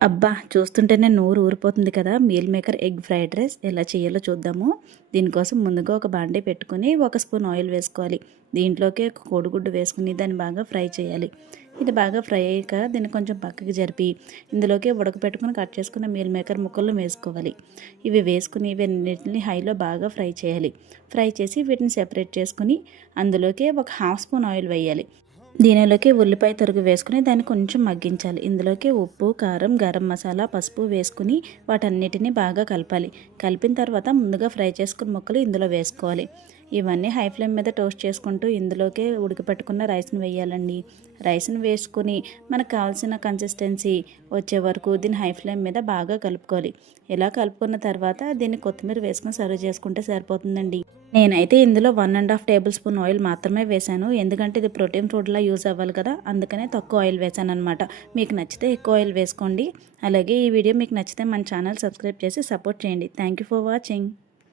అబ్బా! చూస్తుంటేనే నోరు ఊరిపోతుంది కదా! Meal maker egg fried rice ఎలా చేయాలో చూద్దాము. దీనికోసం ముందుగా ఒక బాండీ పెట్టుకొని, ఒక స్పూన్ ఆయిల్ వేసుకోవాలి. దీంట్లోకి ఒక కోడిగుడ్డు వేసుకొని దాన్ని బాగా ఫ్రై చేయాలి. ఇది బాగా ఫ్రై అయ్యాక దీన్ని కొంచెం పక్కకి జరిపి, ఇందులోకి ఉడకపెట్టుకొని కట్ చేసుకున్న మీల్ మేకర్ ముక్కలను వేసుకోవాలి. ఇవి వేసుకుని వీటన్నిటిని హైలో బాగా ఫ్రై చేయాలి. ఫ్రై చేసి వీటిని సెపరేట్ చేసుకొని, అందులోకి ఒక హాఫ్ స్పూన్ ఆయిల్ వేయాలి. దీనిలోకి ఉల్లిపాయ తరుగు వేసుకుని దాన్ని కొంచెం మగ్గించాలి. ఇందులోకి ఉప్పు, కారం, గరం మసాలా, పసుపు వేసుకుని వాటన్నిటిని బాగా కలపాలి. కలిపిన తర్వాత ముందుగా ఫ్రై చేసుకున్న ముక్కలు ఇందులో వేసుకోవాలి. ఇవన్నీ హై ఫ్లేమ్ మీద టోస్ట్ చేసుకుంటూ ఇందులోకే ఉడకపెట్టుకున్న రైస్ని వేయాలండి. రైస్ని వేసుకుని మనకు కావాల్సిన కన్సిస్టెన్సీ వచ్చే వరకు దీన్ని హై ఫ్లేమ్ మీద బాగా కలుపుకోవాలి. ఇలా కలుపుకున్న తర్వాత దీన్ని కొత్తిమీర వేసుకొని సర్వ్ చేసుకుంటే సరిపోతుందండి. నేనైతే ఇందులో 1½ టేబుల్ స్పూన్ ఆయిల్ మాత్రమే వేశాను. ఎందుకంటే ఇది ప్రోటీన్ ఫుడ్లా యూజ్ అవ్వాలి కదా, అందుకనే తక్కువ ఆయిల్ వేశాను అనమాట. మీకు నచ్చితే ఎక్కువ ఆయిల్ వేసుకోండి. అలాగే ఈ వీడియో మీకు నచ్చితే మన ఛానల్ సబ్స్క్రైబ్ చేసి సపోర్ట్ చేయండి. Thank you for watching.